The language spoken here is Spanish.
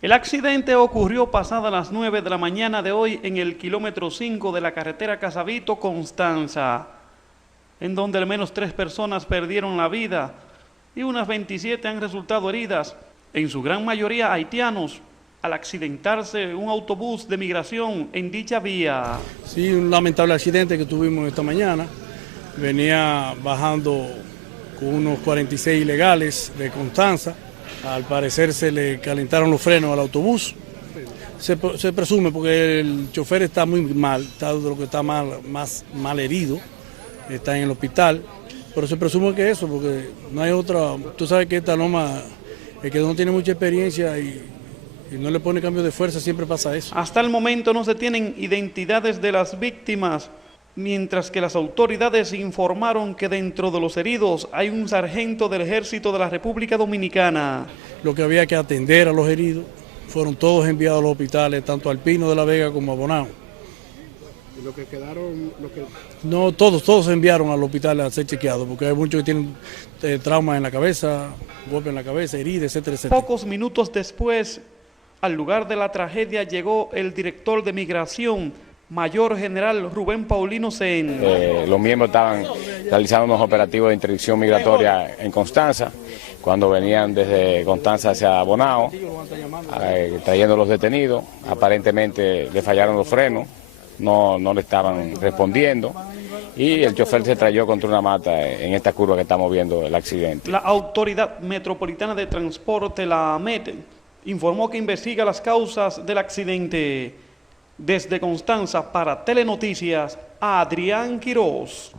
El accidente ocurrió pasadas las 9 de la mañana de hoy en el kilómetro 5 de la carretera Casavito-Constanza, en donde al menos 3 personas perdieron la vida y unas 27 han resultado heridas, en su gran mayoría haitianos, al accidentarse un autobús de migración en dicha vía. Sí, un lamentable accidente que tuvimos esta mañana. Venía bajando con unos 46 ilegales de Constanza. Al parecer se le calentaron los frenos al autobús. Se presume porque el chofer está muy mal, está de lo que está más mal herido, está en el hospital. Pero se presume que eso, porque no hay otra. Tú sabes que esta norma, el que no tiene mucha experiencia y no le pone cambio de fuerza, siempre pasa eso. Hasta el momento no se tienen identidades de las víctimas, mientras que las autoridades informaron que dentro de los heridos hay un sargento del Ejército de la República Dominicana. Lo que había que atender a los heridos fueron todos enviados a los hospitales, tanto a Alpino de la Vega como a Bonao. ¿Y lo que quedaron? No, todos se enviaron al hospital a ser chequeados, porque hay muchos que tienen traumas en la cabeza, golpes en la cabeza, heridas, etcétera, etcétera. Pocos minutos después, al lugar de la tragedia llegó el director de Migración, Mayor General Rubén Paulino Sen. Los miembros estaban realizando unos operativos de interdicción migratoria en Constanza, cuando venían desde Constanza hacia Bonao, trayendo los detenidos. Aparentemente le fallaron los frenos, no le estaban respondiendo y el chofer se estrelló contra una mata en esta curva que estamos viendo el accidente. La Autoridad Metropolitana de Transporte, la AMET, informó que investiga las causas del accidente. Desde Constanza para Telenoticias, Adrián Quiroz.